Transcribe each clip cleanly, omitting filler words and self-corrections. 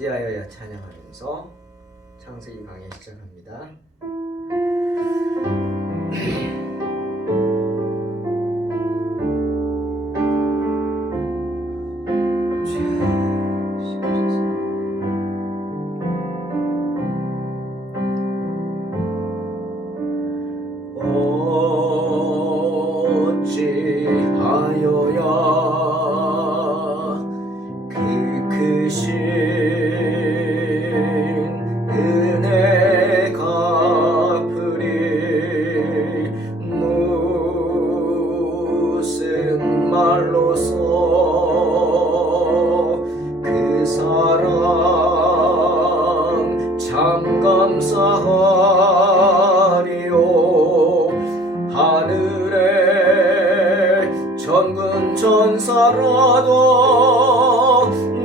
어찌하여야 찬양하면서 창세기 강의 시작합니다. 어찌하여야 그 크신 은혜 갚으리 무슨 말로써 그 사랑 참 감사하리요. 하늘에 전군 천사라도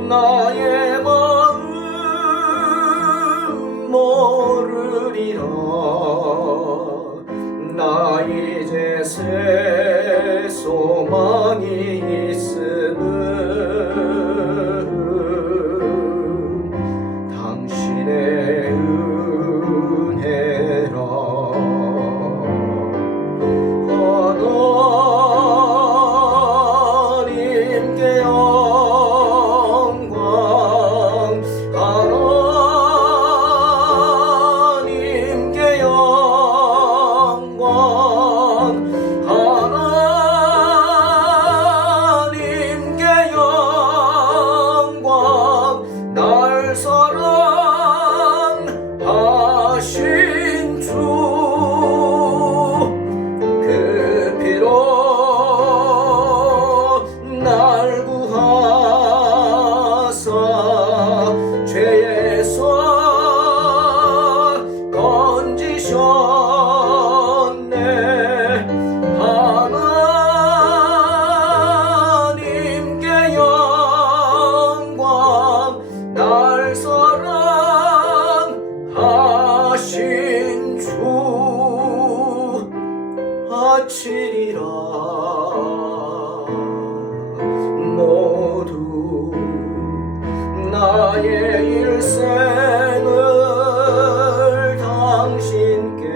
나의 마음 모르리라. 나 이제 새 소망이 있음은 당신의 은혜라. 하나님께 영광, 하나님께 영광, 하나님께 영광. 날 사랑하신 주, 그 피로 날 구하사 죄에서 건지셨네. 하나님께 영광. 날 사랑하신 주 바치리라. 모두 나의 일생을 당신께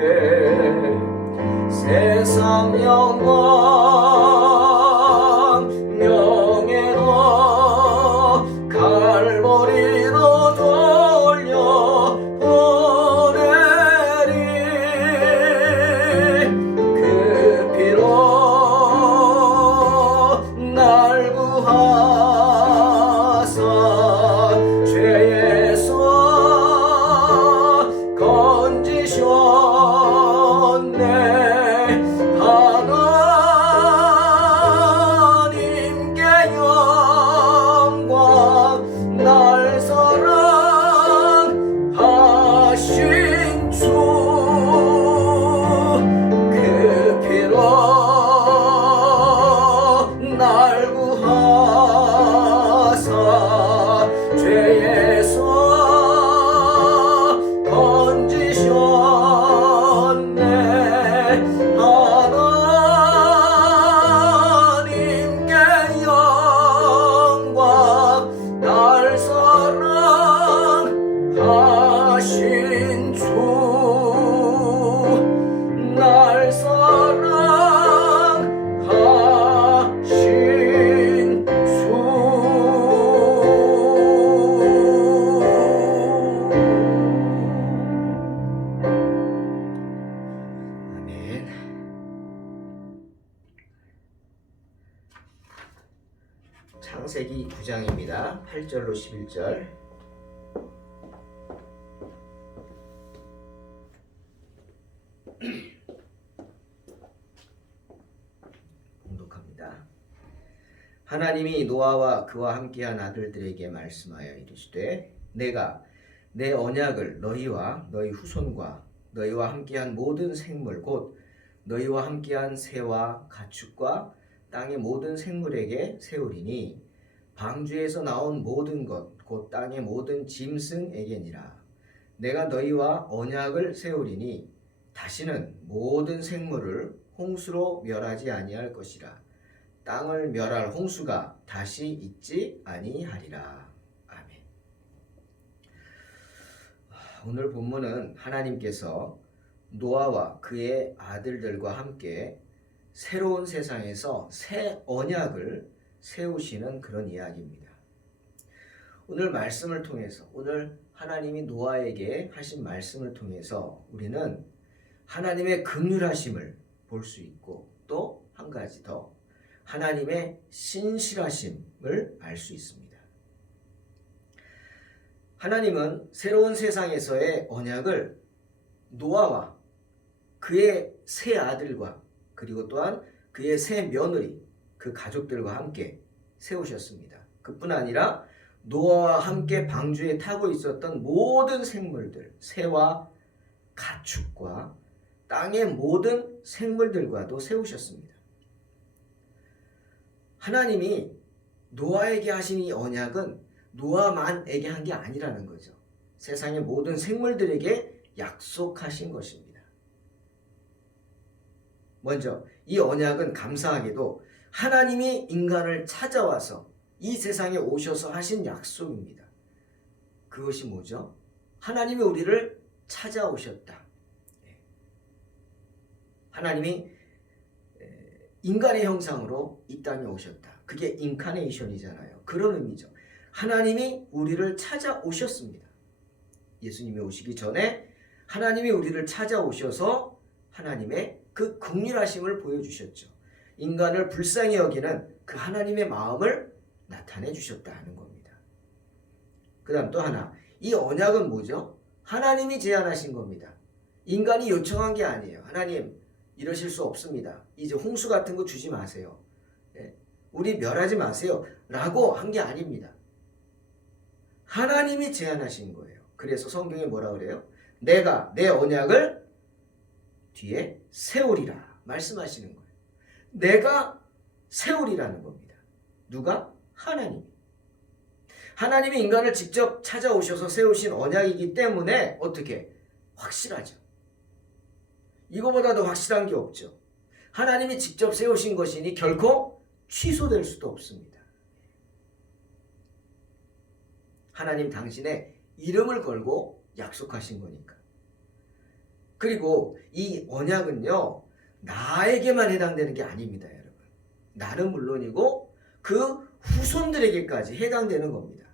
세상 영광 명예로 갈보리로 돌려 보내리. 그 피로 날 구하사 죄에서 건지셨네. 하나님께 영광. 날 사랑하신 주, 그 피로 날 구하사 죄에서 건지셨네. 하나님께 영광. 날 사랑하신 주, 날 사랑하신 주. 아멘. 창세기 9장입니다. 8절로 11절. 봉독합니다. 하나님이 노아와 그와 함께한 아들들에게 말씀하여 이르시되 내가 내 언약을 너희와 너희 후손과 너희와 함께한 모든 생물 곧 너희와 함께한 새와 가축과 땅의 모든 생물에게 세우리니 방주에서 나온 모든 것 곧 땅의 모든 짐승에게니라. 내가 너희와 언약을 세우리니 다시는 모든 생물을 홍수로 멸하지 아니할 것이라. 땅을 멸할 홍수가 다시 있지 아니하리라. 아멘. 오늘 본문은 하나님께서 노아와 그의 아들들과 함께 새로운 세상에서 새 언약을 세우시는 그런 이야기입니다. 오늘 말씀을 통해서, 오늘 하나님이 노아에게 하신 말씀을 통해서 우리는 하나님의 긍휼하심을 볼 수 있고, 또 한 가지 더 하나님의 신실하심을 알 수 있습니다. 하나님은 새로운 세상에서의 언약을 노아와 그의 세 아들과 그리고 또한 그의 세 며느리, 그 가족들과 함께 세우셨습니다. 그뿐 아니라 노아와 함께 방주에 타고 있었던 모든 생물들, 새와 가축과 땅의 모든 생물들과도 세우셨습니다. 하나님이 노아에게 하신 이 언약은 노아만에게 한 게 아니라는 거죠. 세상의 모든 생물들에게 약속하신 것입니다. 먼저 이 언약은 감사하게도 하나님이 인간을 찾아와서 이 세상에 오셔서 하신 약속입니다. 그것이 뭐죠? 하나님이 우리를 찾아오셨다. 하나님이 인간의 형상으로 이 땅에 오셨다. 그게 인카네이션이잖아요. 그런 의미죠. 하나님이 우리를 찾아오셨습니다. 예수님이 오시기 전에 하나님이 우리를 찾아오셔서 하나님의 그 긍휼하심을 보여주셨죠. 인간을 불쌍히 여기는 그 하나님의 마음을 나타내 주셨다 하는 겁니다. 그 다음 또 하나, 이 언약은 뭐죠? 하나님이 제안하신 겁니다. 인간이 요청한 게 아니에요. 하나님 이러실 수 없습니다. 이제 홍수 같은 거 주지 마세요. 우리 멸하지 마세요. 라고 한 게 아닙니다. 하나님이 제안하신 거예요. 그래서 성경에 뭐라 그래요? 내가 내 언약을 뒤에 세우리라 말씀하시는 거예요. 내가 세우리라는 겁니다. 누가? 하나님이. 하나님이 인간을 직접 찾아오셔서 세우신 언약이기 때문에 어떻게? 확실하죠. 이거보다 더 확실한 게 없죠. 하나님이 직접 세우신 것이니 결코 취소될 수도 없습니다. 하나님 당신의 이름을 걸고 약속하신 거니까. 그리고 이 언약은요, 나에게만 해당되는 게 아닙니다, 여러분. 나는 물론이고 그 후손들에게까지 해당되는 겁니다.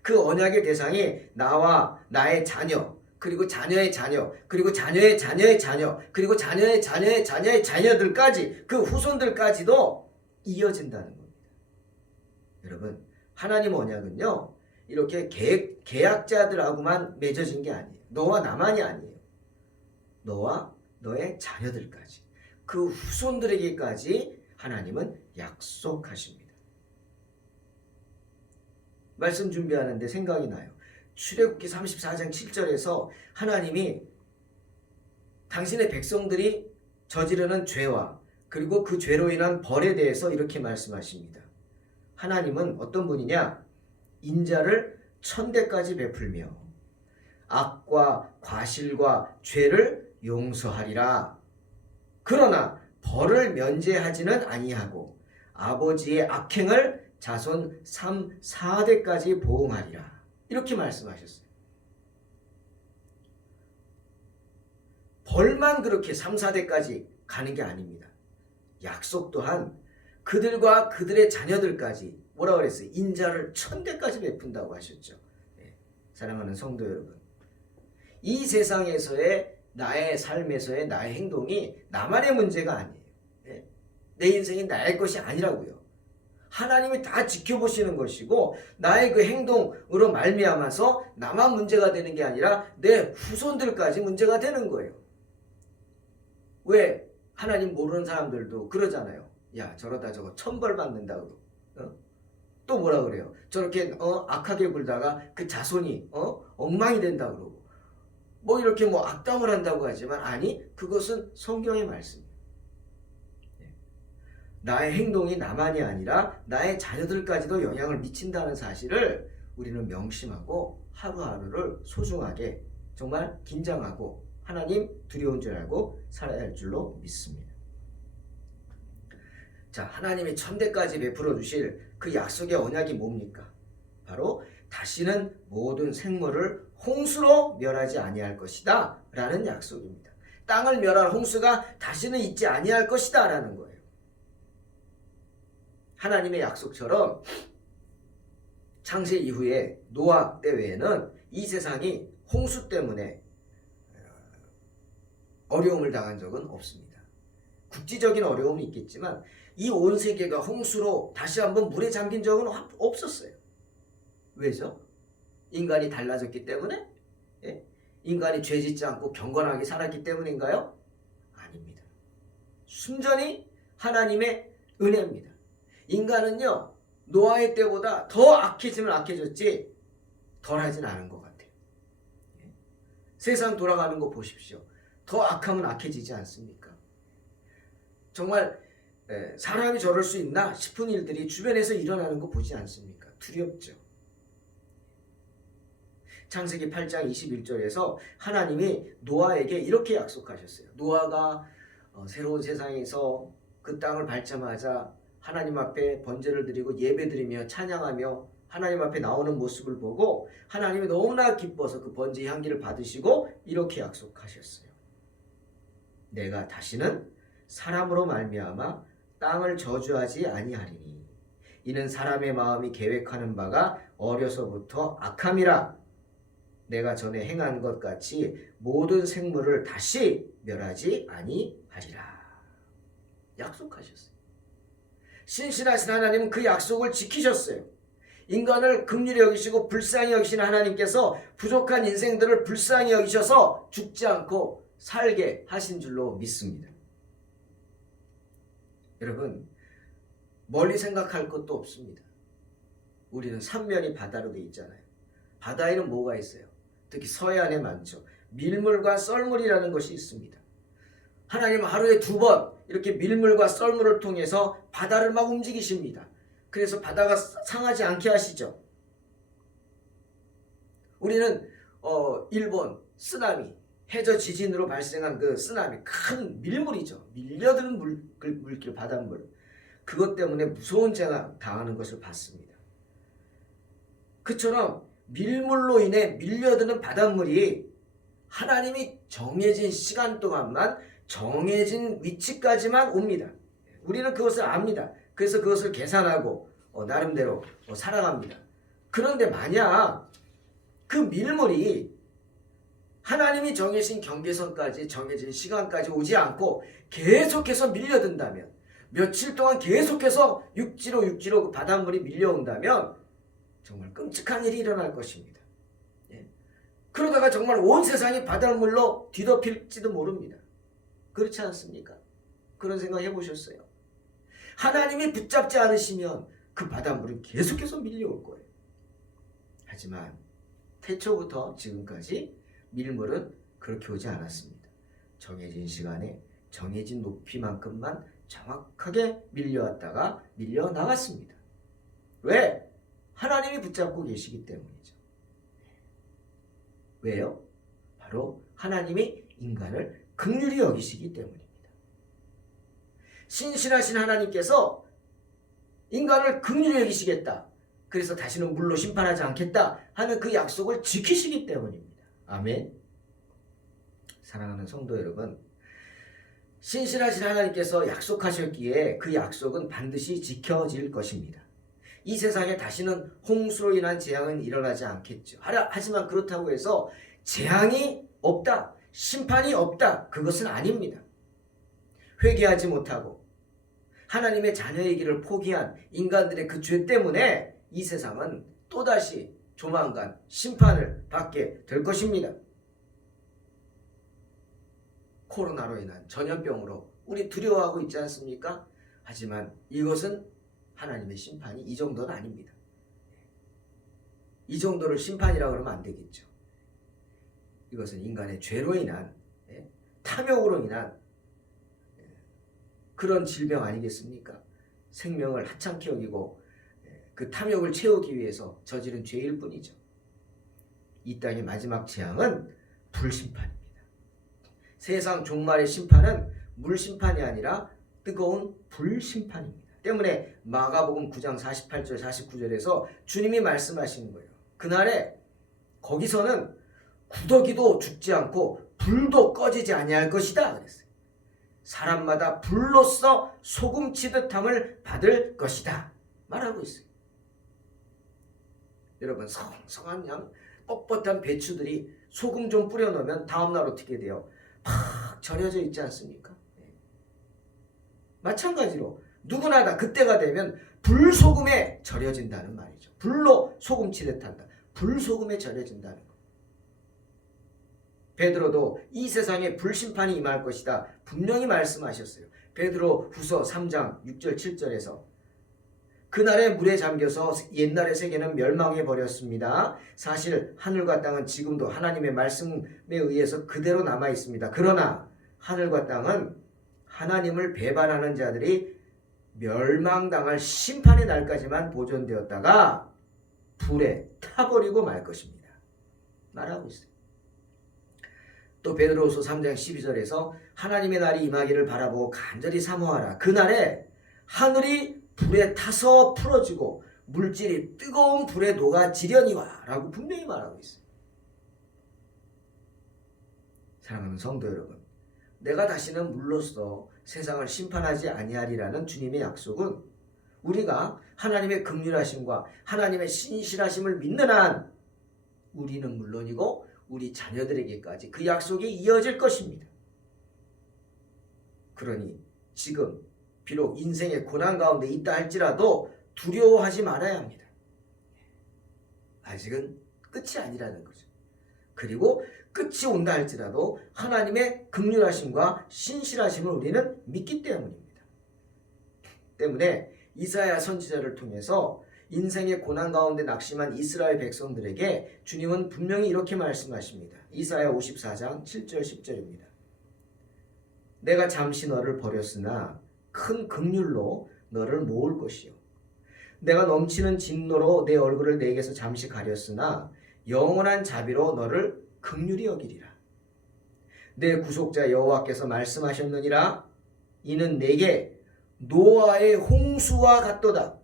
그 언약의 대상이 나와 나의 자녀, 그리고 자녀의 자녀, 그리고 자녀의 자녀의 자녀, 그리고 자녀의 자녀의 자녀의 자녀들까지, 그 후손들까지도 이어진다는 겁니다. 여러분, 하나님 언약은요, 이렇게 계약자들하고만 맺어진 게 아니에요. 너와 나만이 아니에요. 너와 너의 자녀들까지, 그 후손들에게까지 하나님은 약속하십니다. 말씀 준비하는데 생각이 나요. 출애굽기 34장 7절에서 하나님이 당신의 백성들이 저지르는 죄와 그리고 그 죄로 인한 벌에 대해서 이렇게 말씀하십니다. 하나님은 어떤 분이냐? 인자를 1000대까지 베풀며 악과 과실과 죄를 용서하리라. 그러나 벌을 면제하지는 아니하고 아버지의 악행을 자손 3, 4대까지 보응하리라. 이렇게 말씀하셨어요. 벌만 그렇게 3, 4대까지 가는 게 아닙니다. 약속 또한 그들과 그들의 자녀들까지 뭐라고 그랬어요? 인자를 1000대까지 베푼다고 하셨죠. 네. 사랑하는 성도 여러분, 이 세상에서의 나의 삶에서의 나의 행동이 나만의 문제가 아니에요. 네. 내 인생이 나의 것이 아니라고요. 하나님이 다 지켜보시는 것이고, 나의 그 행동으로 말미암아서 나만 문제가 되는 게 아니라 내 후손들까지 문제가 되는 거예요. 왜? 하나님 모르는 사람들도 그러잖아요. 야, 저러다 저거 천벌 받는다고. 또 뭐라 그래요? 저렇게 악하게 굴다가 그 자손이 엉망이 된다고 그러고, 뭐 이렇게 뭐 악담을 한다고 하지만, 아니, 그것은 성경의 말씀이에요. 나의 행동이 나만이 아니라 나의 자녀들까지도 영향을 미친다는 사실을 우리는 명심하고 하루하루를 소중하게, 정말 긴장하고 하나님 두려운 줄 알고 살아야 할 줄로 믿습니다. 자, 하나님이 1000대까지 베풀어 주실 그 약속의 언약이 뭡니까? 바로 다시는 모든 생물을 홍수로 멸하지 아니할 것이다 라는 약속입니다. 땅을 멸할 홍수가 다시는 있지 아니할 것이다 라는 거예요. 하나님의 약속처럼 창세 이후에 노아 때 외에는 이 세상이 홍수 때문에 어려움을 당한 적은 없습니다. 국지적인 어려움이 있겠지만 이 온 세계가 홍수로 다시 한번 물에 잠긴 적은 없었어요. 왜죠? 인간이 달라졌기 때문에? 예? 인간이 죄짓지 않고 경건하게 살았기 때문인가요? 아닙니다. 순전히 하나님의 은혜입니다. 인간은요, 노아의 때보다 더 악해지면 악해졌지 덜하진 않은 것 같아요. 예? 세상 돌아가는 거 보십시오. 더 악하면 악해지지 않습니까? 정말 사람이 저럴 수 있나 싶은 일들이 주변에서 일어나는 거 보지 않습니까? 두렵죠. 창세기 8장 21절에서 하나님이 노아에게 이렇게 약속하셨어요. 노아가 새로운 세상에서 그 땅을 밟자마자 하나님 앞에 번제를 드리고 예배드리며 찬양하며 하나님 앞에 나오는 모습을 보고 하나님이 너무나 기뻐서 그 번제 향기를 받으시고 이렇게 약속하셨어요. 내가 다시는 사람으로 말미암아 땅을 저주하지 아니하리니 이는 사람의 마음이 계획하는 바가 어려서부터 악함이라. 내가 전에 행한 것 같이 모든 생물을 다시 멸하지 아니하리라. 약속하셨어요. 신실하신 하나님은 그 약속을 지키셨어요. 인간을 긍휼히 여기시고 불쌍히 여기시는 하나님께서 부족한 인생들을 불쌍히 여기셔서 죽지 않고 살게 하신 줄로 믿습니다. 여러분, 멀리 생각할 것도 없습니다. 우리는 삼면이 바다로 되어 있잖아요. 바다에는 뭐가 있어요? 특히 서해안에 많죠. 밀물과 썰물이라는 것이 있습니다. 하나님은 하루에 2번 이렇게 밀물과 썰물을 통해서 바다를 막 움직이십니다. 그래서 바다가 상하지 않게 하시죠. 우리는 일본 쓰나미, 해저 지진으로 발생한 그 쓰나미, 큰 밀물이죠. 밀려드는 물길, 바닷물. 그것 때문에 무서운 재난 당하는 것을 봤습니다. 그처럼 밀물로 인해 밀려드는 바닷물이 하나님이 정해진 시간 동안만 정해진 위치까지만 옵니다. 우리는 그것을 압니다. 그래서 그것을 계산하고 나름대로 살아갑니다. 그런데 만약 그 밀물이 하나님이 정해진 경계선까지 정해진 시간까지 오지 않고 계속해서 밀려든다면 며칠 동안 계속해서 육지로 그 바닷물이 밀려온다면 정말 끔찍한 일이 일어날 것입니다. 예. 그러다가 정말 온 세상이 바닷물로 뒤덮일지도 모릅니다. 그렇지 않습니까? 그런 생각 해보셨어요? 하나님이 붙잡지 않으시면 그 바닷물은 계속해서 밀려올 거예요. 하지만 태초부터 지금까지 밀물은 그렇게 오지 않았습니다. 정해진 시간에 정해진 높이만큼만 정확하게 밀려왔다가 밀려나갔습니다. 왜? 하나님이 붙잡고 계시기 때문이죠. 왜요? 바로 하나님이 인간을 긍휼히 여기시기 때문입니다. 신실하신 하나님께서 인간을 긍휼히 여기시겠다. 그래서 다시는 물로 심판하지 않겠다 하는 그 약속을 지키시기 때문입니다. 아멘. 사랑하는 성도 여러분, 신실하신 하나님께서 약속하셨기에 그 약속은 반드시 지켜질 것입니다. 이 세상에 다시는 홍수로 인한 재앙은 일어나지 않겠죠. 하지만 그렇다고 해서 재앙이 없다, 심판이 없다, 그것은 아닙니다. 회개하지 못하고 하나님의 자녀의 길을 포기한 인간들의 그 죄 때문에 이 세상은 또다시 조만간 심판을 받게 될 것입니다. 코로나로 인한 전염병으로 우리 두려워하고 있지 않습니까? 하지만 이것은 하나님의 심판이 이 정도는 아닙니다. 이 정도를 심판이라고 그러면 안 되겠죠. 이것은 인간의 죄로 인한, 탐욕으로 인한 그런 질병 아니겠습니까? 생명을 하찮게 여기고 그 탐욕을 채우기 위해서 저지른 죄일 뿐이죠. 이 땅의 마지막 재앙은 불심판입니다. 세상 종말의 심판은 물심판이 아니라 뜨거운 불심판입니다. 때문에 마가복음 9장 48절 49절에서 주님이 말씀하시는 거예요. 그날에 거기서는 구더기도 죽지 않고 불도 꺼지지 아니할 것이다 그랬어요. 사람마다 불로써 소금 치듯함을 받을 것이다 말하고 있어요. 여러분, 성성한 양 뻣뻣한 배추들이 소금 좀 뿌려 놓으면 다음날 어떻게 돼요? 팍 절여져 있지 않습니까? 마찬가지로 누구나 다 그때가 되면 불소금에 절여진다는 말이죠. 불로 소금 치듯한다. 불소금에 절여진다는 거. 베드로도 이 세상에 불심판이 임할 것이다 분명히 말씀하셨어요. 베드로 후서 3장 6절 7절에서 그날에 물에 잠겨서 옛날의 세계는 멸망해 버렸습니다. 사실 하늘과 땅은 지금도 하나님의 말씀에 의해서 그대로 남아 있습니다. 그러나 하늘과 땅은 하나님을 배반하는 자들이 멸망당할 심판의 날까지만 보존되었다가 불에 타버리고 말 것입니다. 말하고 있어요. 또 베드로후서 3장 12절에서 하나님의 날이 임하기를 바라보고 간절히 사모하라. 그날에 하늘이 불에 타서 풀어지고 물질이 뜨거운 불에 녹아지려니와 라고 분명히 말하고 있어요. 사랑하는 성도 여러분, 내가 다시는 물로써 세상을 심판하지 아니하리라는 주님의 약속은 우리가 하나님의 긍휼하심과 하나님의 신실하심을 믿는 한 우리는 물론이고 우리 자녀들에게까지 그 약속이 이어질 것입니다. 그러니 지금 비록 인생의 고난 가운데 있다 할지라도 두려워하지 말아야 합니다. 아직은 끝이 아니라는 거죠. 그리고 끝이 온다 할지라도 하나님의 긍휼하심과 신실하심을 우리는 믿기 때문입니다. 때문에 이사야 선지자를 통해서 인생의 고난 가운데 낙심한 이스라엘 백성들에게 주님은 분명히 이렇게 말씀하십니다. 이사야 54장 7절 10절입니다. 내가 잠시 너를 버렸으나 큰 긍휼로 너를 모을 것이요 내가 넘치는 진노로 내 얼굴을 내게서 잠시 가렸으나 영원한 자비로 너를 긍휼히 여기리라. 내 구속자 여호와께서 말씀하셨느니라. 이는 내게 노아의 홍수와 같도다.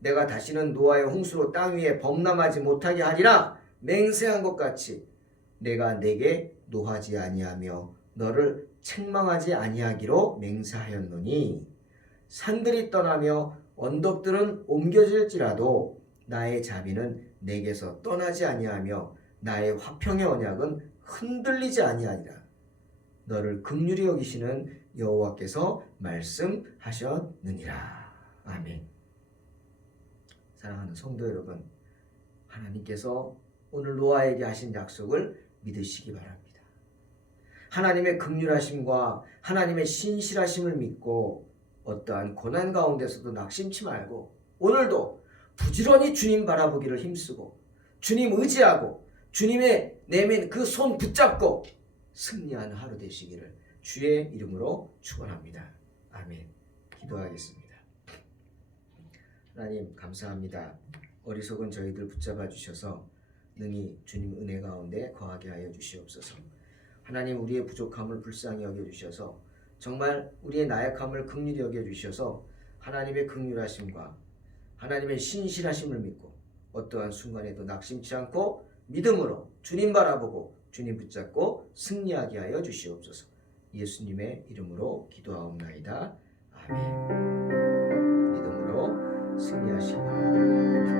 내가 다시는 노아의 홍수로 땅 위에 범람하지 못하게 하리라. 맹세한 것 같이 내가 내게 노하지 아니하며 너를 책망하지 아니하기로 맹세하였노니 산들이 떠나며 언덕들은 옮겨질지라도 나의 자비는 내게서 떠나지 아니하며 나의 화평의 언약은 흔들리지 아니하리라. 너를 긍휼히 여기시는 여호와께서 말씀하셨느니라. 아멘. 사랑하는 성도 여러분, 하나님께서 오늘 노아에게 하신 약속을 믿으시기 바랍니다. 하나님의 긍휼하심과 하나님의 신실하심을 믿고 어떠한 고난 가운데서도 낙심치 말고 오늘도 부지런히 주님 바라보기를 힘쓰고 주님 의지하고 주님의 내민 그 손 붙잡고 승리하는 하루 되시기를 주의 이름으로 축원합니다. 아멘. 기도하겠습니다. 하나님 감사합니다. 어리석은 저희들 붙잡아 주셔서 능히 주님 은혜 가운데 거하게 하여 주시옵소서. 하나님 우리의 부족함을 불쌍히 여겨주셔서 정말 우리의 나약함을 긍휼히 여겨주셔서 하나님의 긍휼하심과 하나님의 신실하심을 믿고 어떠한 순간에도 낙심치 않고 믿음으로 주님 바라보고 주님 붙잡고 승리하게 하여 주시옵소서. 예수님의 이름으로 기도하옵나이다. 아멘. 믿음으로 승리하시기 바랍니다.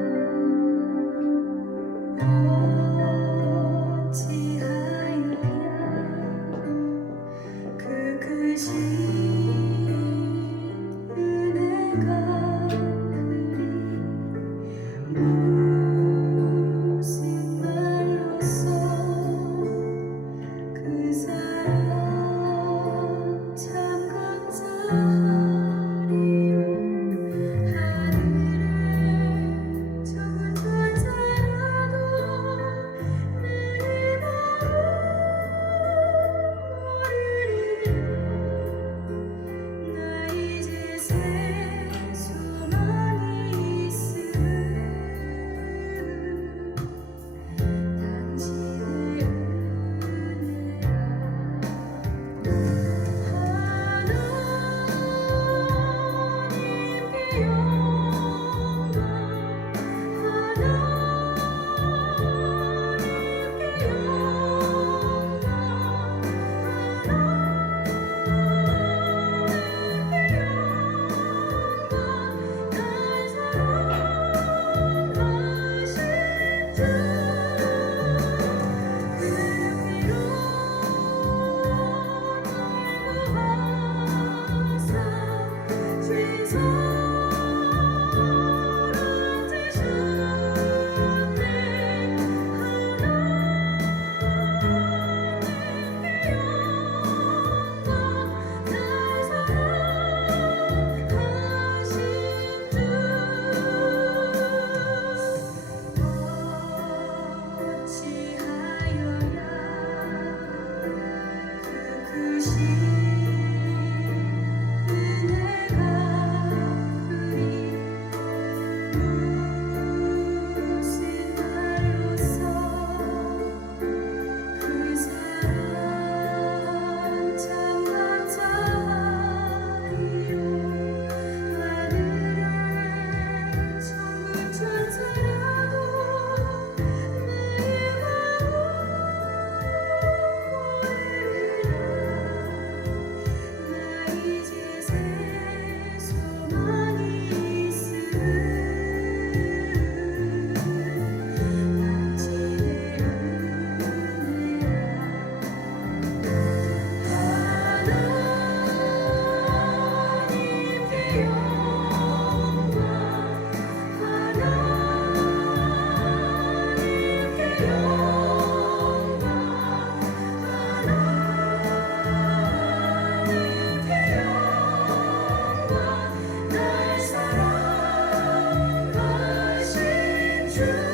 주